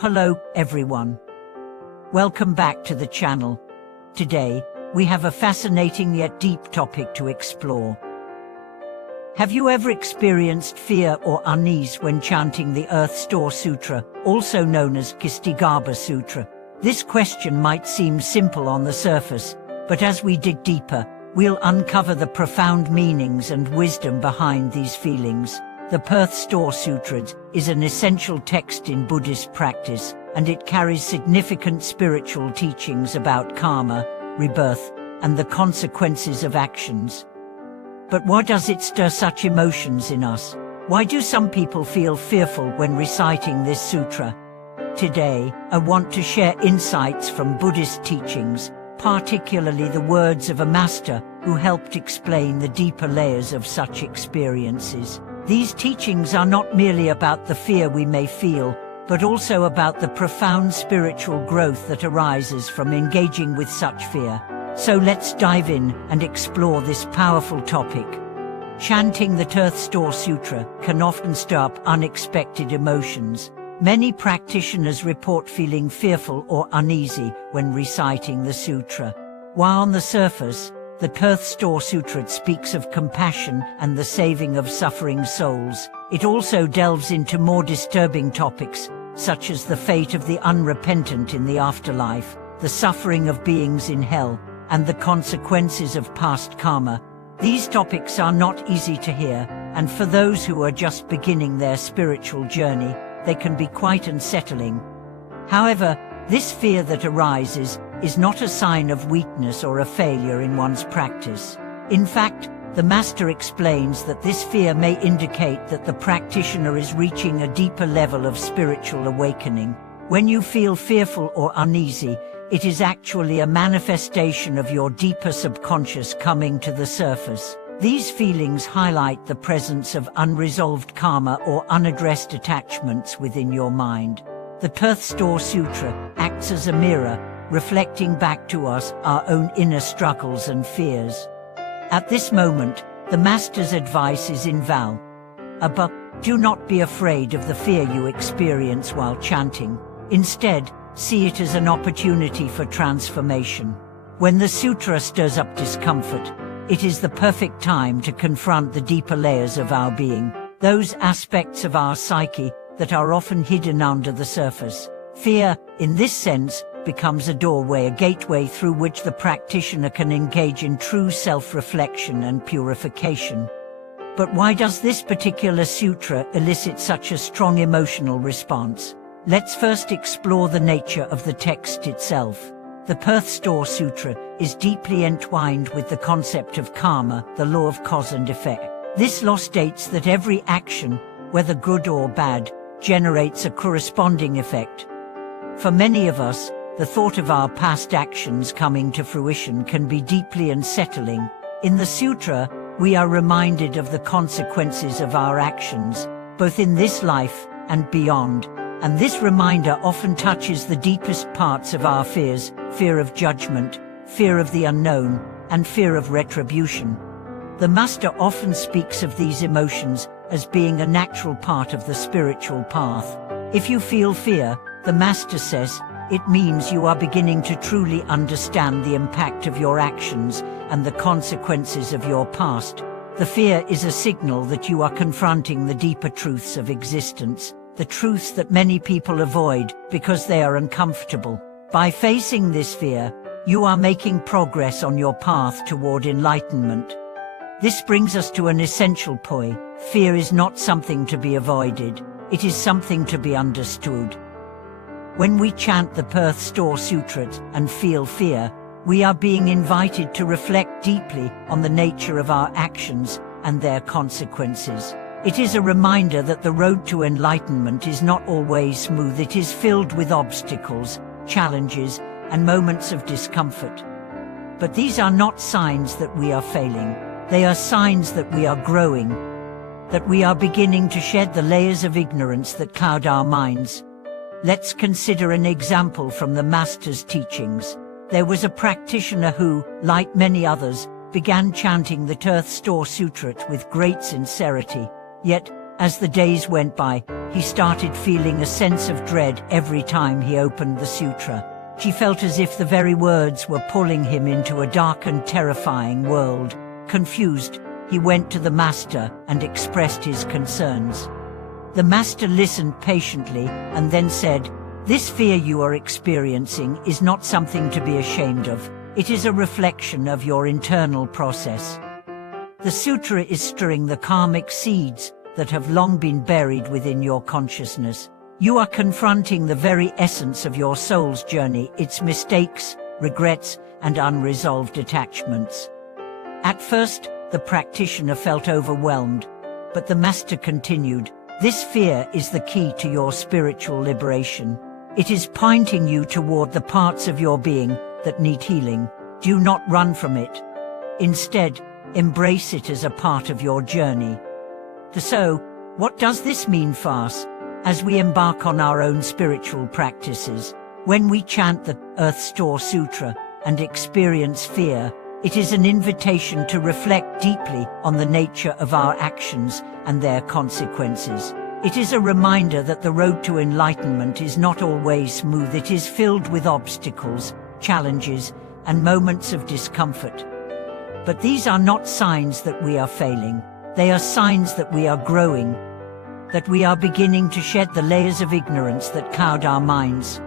Hello, everyone. Welcome back to the channel. Today, we have a fascinating yet deep topic to explore. Have you ever experienced fear or unease when chanting the Earth Store Sutra, also known as Kistigarbha Sutra? This question might seem simple on the surface, but as we dig deeper, we'll uncover the profound meanings and wisdom behind these feelings. The Earth Store Sutra is an essential text in Buddhist practice, and it carries significant spiritual teachings about karma, rebirth, and the consequences of actions. But why does it stir such emotions in us? Why do some people feel fearful when reciting this sutra? Today, I want to share insights from Buddhist teachings, particularly the words of a master who helped explain the deeper layers of such experiences. These teachings are not merely about the fear we may feel, but also about the profound spiritual growth that arises from engaging with such fear. So let's dive in and explore this powerful topic. Chanting the Earth Store Sutra can often stir up unexpected emotions. Many practitioners report feeling fearful or uneasy when reciting the sutra. While on the surface, the Earth Store Sutra speaks of compassion and the saving of suffering souls, it also delves into more disturbing topics, such as the fate of the unrepentant in the afterlife, the suffering of beings in hell, and the consequences of past karma. These topics are not easy to hear, and for those who are just beginning their spiritual journey, they can be quite unsettling. However, this fear that arises is not a sign of weakness or a failure in one's practice. In fact, the master explains that this fear may indicate that the practitioner is reaching a deeper level of spiritual awakening. When you feel fearful or uneasy, it is actually a manifestation of your deeper subconscious coming to the surface. These feelings highlight the presence of unresolved karma or unaddressed attachments within your mind. The Earth Store Sutra acts as a mirror, reflecting back to us our own inner struggles and fears. At this moment, the Master's advice is invaluable. Do not be afraid of the fear you experience while chanting. Instead, see it as an opportunity for transformation. When the sutra stirs up discomfort, it is the perfect time to confront the deeper layers of our being, those aspects of our psyche that are often hidden under the surface. Fear, in this sense, becomes a doorway, a gateway through which the practitioner can engage in true self-reflection and purification. But why does this particular sutra elicit such a strong emotional response? Let's first explore the nature of the text itself. The Earth Store Sutra is deeply entwined with the concept of karma, the law of cause and effect. This law states that every action, whether good or bad, generates a corresponding effect. For many of us, the thought of our past actions coming to fruition can be deeply unsettling. In the sutra, we are reminded of the consequences of our actions, both in this life and beyond. And this reminder often touches the deepest parts of our fears: fear of judgment, fear of the unknown, and fear of retribution. The Master often speaks of these emotions as being a natural part of the spiritual path. If you feel fear, the Master says, it means you are beginning to truly understand the impact of your actions and the consequences of your past. The fear is a signal that you are confronting the deeper truths of existence, the truths that many people avoid because they are uncomfortable. By facing this fear, you are making progress on your path toward enlightenment. This brings us to an essential point. Fear is not something to be avoided, it is something to be understood. When we chant the Earth Store Sutra and feel fear, we are being invited to reflect deeply on the nature of our actions and their consequences. It is a reminder that the road to enlightenment is not always smooth. It is filled with obstacles, challenges, and moments of discomfort. But these are not signs that we are failing. They are signs that we are growing, that we are beginning to shed the layers of ignorance that cloud our minds. Let's consider an example from the Master's teachings. There was a practitioner who, like many others, began chanting the Earth Store Sutra with great sincerity. Yet, As the days went by, he started feeling a sense of dread every time he opened the sutra. He felt as if the very words were pulling him into a dark and terrifying world. Confused, he went to the master and expressed his concerns. The master listened patiently and then said, "This fear you are experiencing is not something to be ashamed of. It is a reflection of your internal process. The sutra is stirring the karmic seeds that have long been buried within your consciousness. You are confronting the very essence of your soul's journey, its mistakes, regrets, and unresolved attachments." At first, the practitioner felt overwhelmed, but the master continued, "This fear is the key to your spiritual liberation. It is pointing you toward the parts of your being that need healing. Do not run from it. Instead, embrace it as a part of your journey." So, what does this mean for us as we embark on our own spiritual practices? When we chant the Earth Store Sutra and experience fear, it is an invitation to reflect deeply on the nature of our actions and their consequences. It is a reminder that the road to enlightenment is not always smooth. It is filled with obstacles, challenges, and moments of discomfort. But these are not signs that we are failing. They are signs that we are growing, that we are beginning to shed the layers of ignorance that cloud our minds.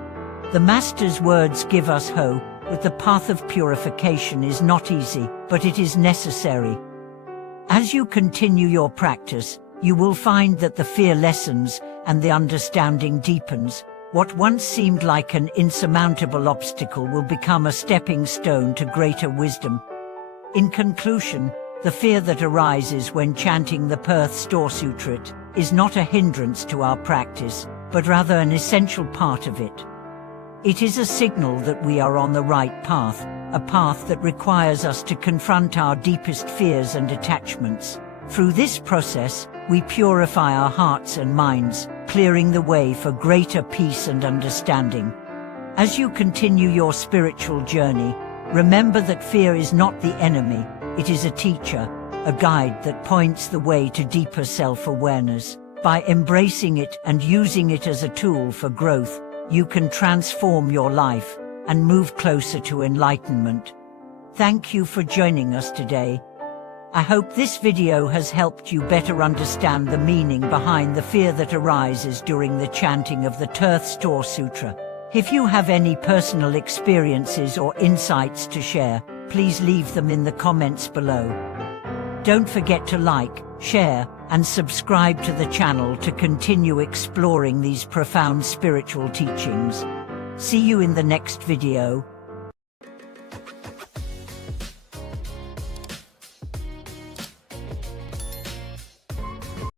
The Master's words give us hope that the path of purification is not easy, but it is necessary. As you continue your practice, you will find that the fear lessens and the understanding deepens. What once seemed like an insurmountable obstacle will become a stepping stone to greater wisdom. In conclusion, the fear that arises when chanting the Earth Store Sutra is not a hindrance to our practice, but rather an essential part of it. It is a signal that we are on the right path, a path that requires us to confront our deepest fears and attachments. Through this process, we purify our hearts and minds, clearing the way for greater peace and understanding. As you continue your spiritual journey, remember that fear is not the enemy. It is a teacher, a guide that points the way to deeper self-awareness. By embracing it and using it as a tool for growth, you can transform your life and move closer to enlightenment. Thank you for joining us today. I hope this video has helped you better understand the meaning behind the fear that arises during the chanting of the Earth Store Sutra. If you have any personal experiences or insights to share, please leave them in the comments below. Don't forget to like, share, and subscribe to the channel to continue exploring these profound spiritual teachings. See you in the next video.